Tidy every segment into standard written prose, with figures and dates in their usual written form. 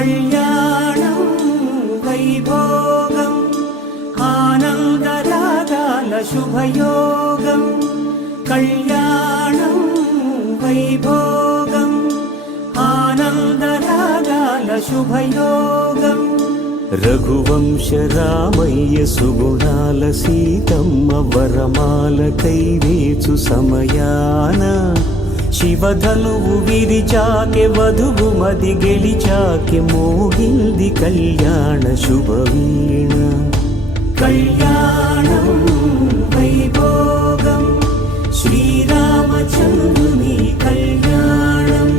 కళ్యాణం వైభోగం ఆనందరాగాల శుభయోగం కళ్యాణం వైభోగం ఆనందరాగాల శుభయోగం రఘువంశ రామయ్య సుగుణాల సీతమ్మ వరమాల కైవేచు సమయాన శివధనువు విరిచాకె వధువు మది గెలిచాకె మోగింది కళ్యాణ శుభవీణ కళ్యాణం వైభోగం శ్రీరామచంద్రుని కళ్యాణం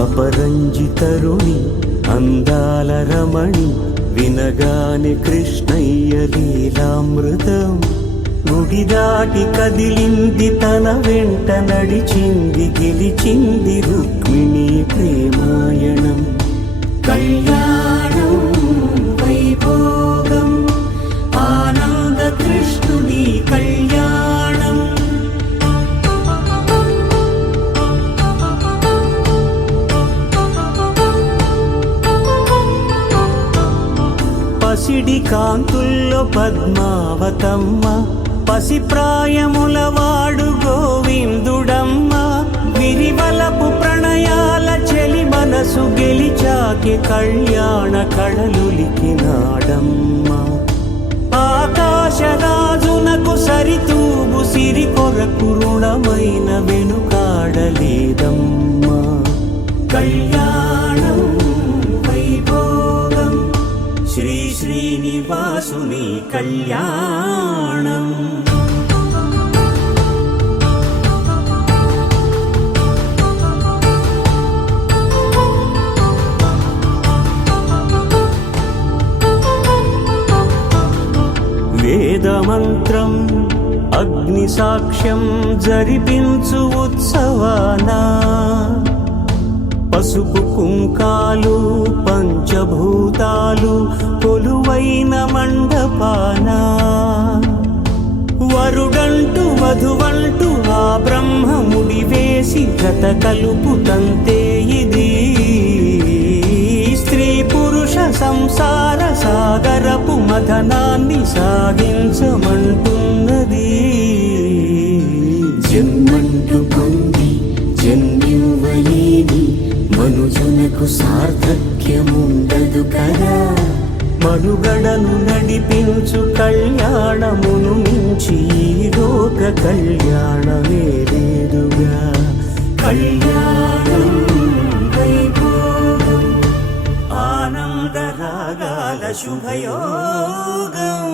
అపరంజి తరుణి అందాల రమణి వినగానే కృష్ణయ్య లీలామృతం గుడి దాటి కదిలింది తన వెంట నడిచింది గెలిచింది రుక్మిణి ప్రేమాయణం కళ్యాణం వైభోగం ఆనంద కృష్ణుని కళ్యాణం పసిడి కాంతుల్లో పద్మావతమ్మ పసిప్రాయముల వాడు గోవిందుడమ్మ విరివలపు ప్రణయాల చెలి మనసు గెలిచాకె కళ్యాణ కళలులికినాడమ్మ ఆకాశరాజునకు సరితూగు సిరి కొరకు రుణమైన వెనుకాడలేదమ్మ కళ్యాణం వైభోగం శ్రీ శ్రీనివాసుని కళ్యాణం వేదమంత్రం అగ్ని సాక్ష్యం జరిపించు ఉత్సవానా పసుపు కుంకాలు పంచభూతాలు కొలువైన మండపాన వరుడంటూ వధువంటూ ఆ బ్రహ్మముడి వేసి గత కలుపుతంతే ఇది స్త్రీ పురుష సంసార సాగరపు మథనాన్ని సాగించమంటున్నది జన్మంటూ పొంది జన్మివ్వలేని మనుజునకు సార్థక్యముండదు కదా మనుగడను నడిపించు కళ్యాణమును మించి లోక కళ్యాణమే లేదుగా కళ్యాణం వైభోగం ఆనందరాగాల శుభయోగం